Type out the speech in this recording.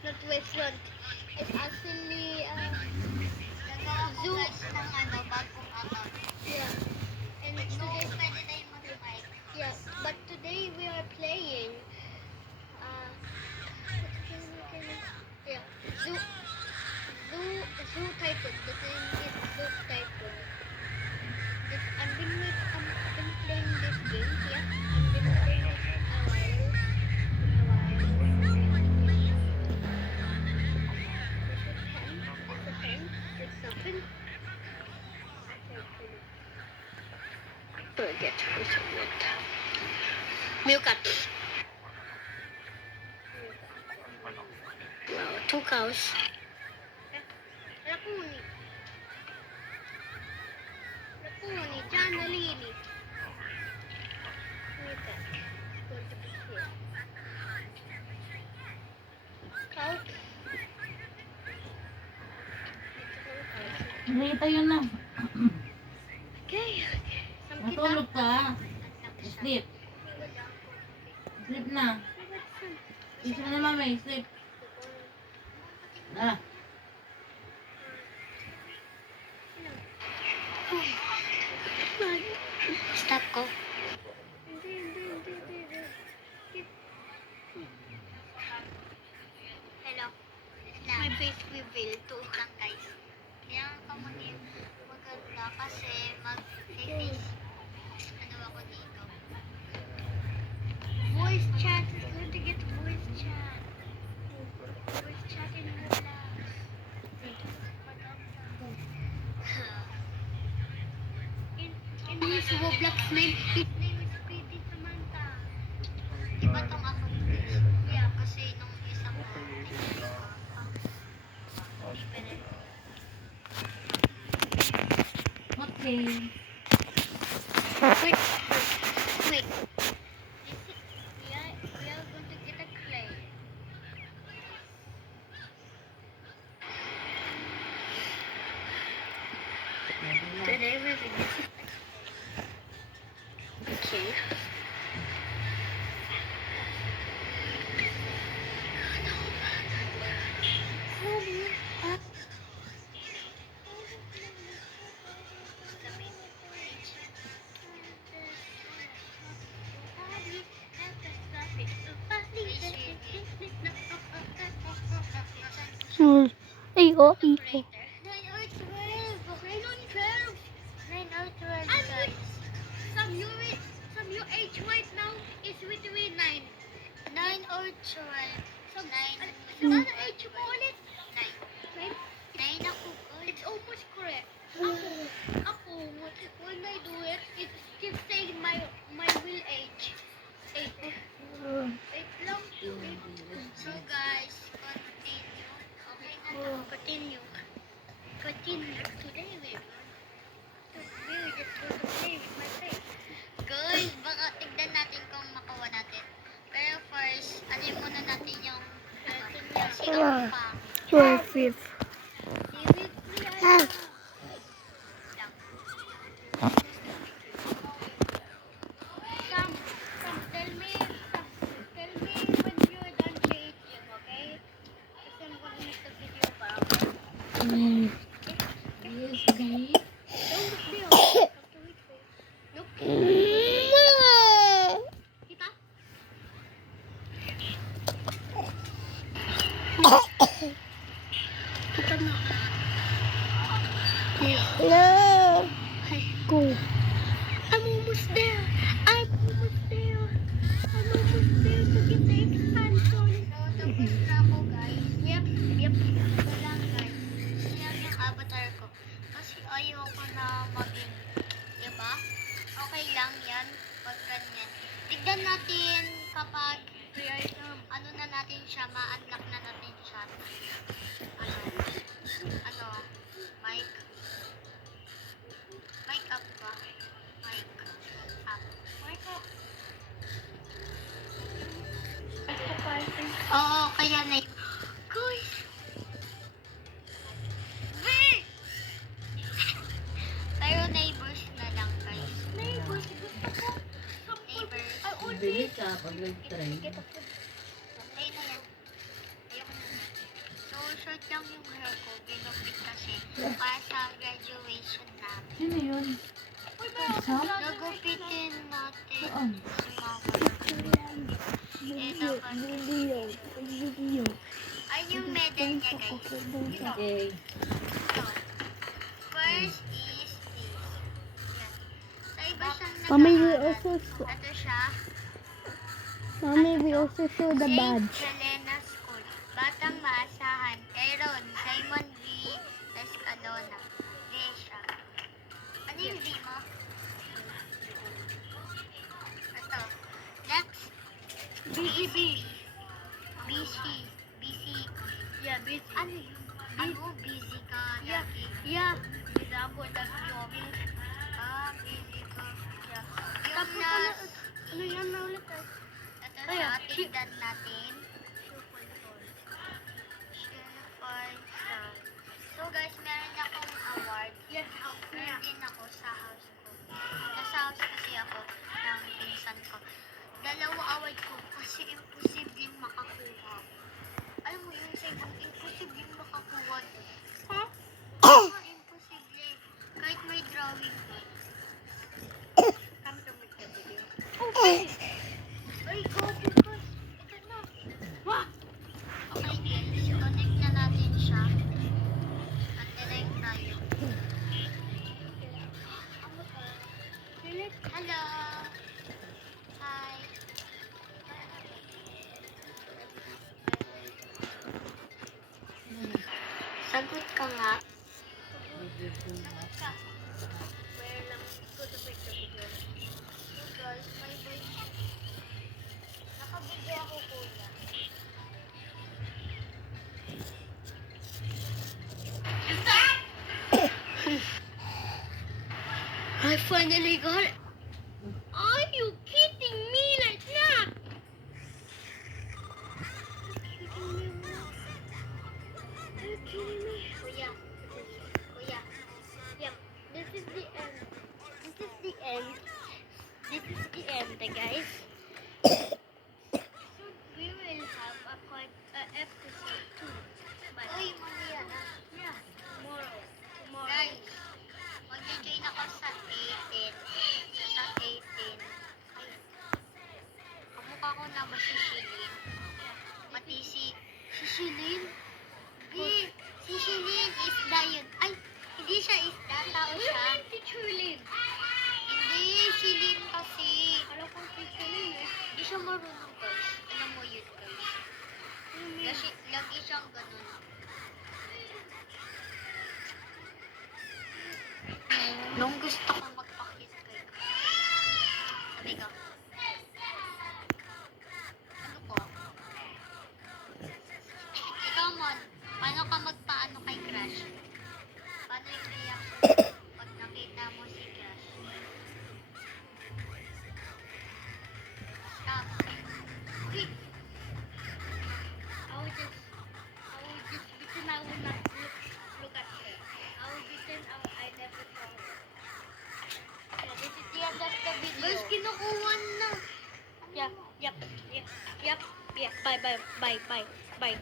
not restaurant. It's actually zoo. Yeah. And today, yeah. But today we are playing. What's the game again? Yeah. Zoo. Zoo Tycoon. The name is Zoo Tycoon. I've been playing this game. Yeah. I've been playing it a while. There's a pen. There's something. Forget. There's a word. Milkat. Wow, 2 cows. Rakuni. Janalini. Milkat. It's going to be here. Cow. Rita, yun na. Okay. Natulog ka. Sleep. Sleep na. Kiss mo na mami. Sleep. Ah. Stop ko. Hello. My face reveal to lang guys. Kaya ka maganda kasi mag-face ano ako dito. Voice chat is going to get voice chat. Voice chat in Roblox. In his Roblox name, his name is Pretty Samantha. Iba tong ako. Yeah, kasi nung isa ko. Okay. Wait. We are going to get a clay. Today we will get okay. Ay, oh, iko. 9 or 12. 9 or 12, guys. Some your age right now is between 9. 9 or 12. Some 9. Ano age mo ulit? 9. 9 ako. It's almost correct. Ako, when I do it, it keeps saying my real age. 8. 8 lang. So guys, continue. Okay na to. Continue. Today we just want to play with my face. Guys, baka tignan natin kung makuha natin. Pero first, alin muna natin yung sino pa. 12th. Sam, tell me when you're done changing, okay? Kasi I'm gonna make the video pa, okay? Yes, babe. Don't look there. Have to wait for you. Look. Kita? Kita na. No. Go. I'm almost there to get the expansion. So, tapos na ako, guys. Yep. Ito lang, guys. Yan yung avatar ko. Kasi ayaw ko na maging, diba? Okay lang yan, pag ganyan. Tignan natin kapag, ano na natin siya, ma-unlock na natin siya. Mic up ba? Mic up. Oo, kaya na yun. Guys! Pero neighbors na lang, guys. Neighbors? Gusto ko. Neighbors. Bili ka pag nag-try. Play na yan. Ayoko na. lang yung hair ko. Ginupit kasi para sa graduation namin. Sino yun? Sam? Nagupitin natin Saan? si mama. Ito kasi. Ay, yung medal niya, guys. Okay. Ito. First is this. Yan. Sa iba siyang Mommy, we nag-aaral. also Ito siya. Mommy, we also show the St. badge. Helena School. Batang Maasahan. Aaron. Simon V. Escalona. Desha. Ano yung V mo? Ito. Next. BCB. BC. BC. Yeah, BC. Ano yun? Ano? Busy ka. Yeah. Yeah. Busy ako. Nag-jogging. Busy ka. Yeah. Yung nas... Ano yan na ulit eh? Ito siya. Tignan natin. So guys, meron akong award. Yes, meron din ako sa house ko. Nasa house kasi ako ng pinsan ko. Dalawa award ko kasi imposibleng makakuha. Alam mo yung sa ibang imposibleng makakuha. Ha? Imposible. Kahit may drawing ko. Come to make the video. Okay. Ay, go to first. Ito na. Wah! Okay guys, connect na natin siya. At direct tayo. Hello! Hi! Sagot ka nga. Sagot ka. Where lang go to break the video. So guys, may break. Nakabidyo ako kuya. I finally got it. Are you kidding me like that? Are you kidding me? Kuya. Kuya. Yep. This is the end. This is the end. This is the end, guys. Soon we will have a episode 2. But yeah, tomorrow. Guys, mag-join ako sa 18. Sa 18. Ay, kamukha ko na ba si Shilin? Pati si Shilin? Hindi, si Shilin isda yun. Ay, hindi siya isda, tao siya. Hindi, Shilin kasi. Alam ko si Shilin eh. Hindi siya marunong guys. Alam mo yun guys. Kasi lagi siyang ganun. Nung gusto ko magpakit kayo. Sabi ko. Ano ko? Ikaw Mon, paano ka magpaano kay Crush? Paano yung reaction pag nakita mo si Crush? Stop. Uy! I would just pretend I would not look at her. I would pretend I never saw her. Yeah, this is the end of the video. Guys, kinukuha na. Yep. Bye.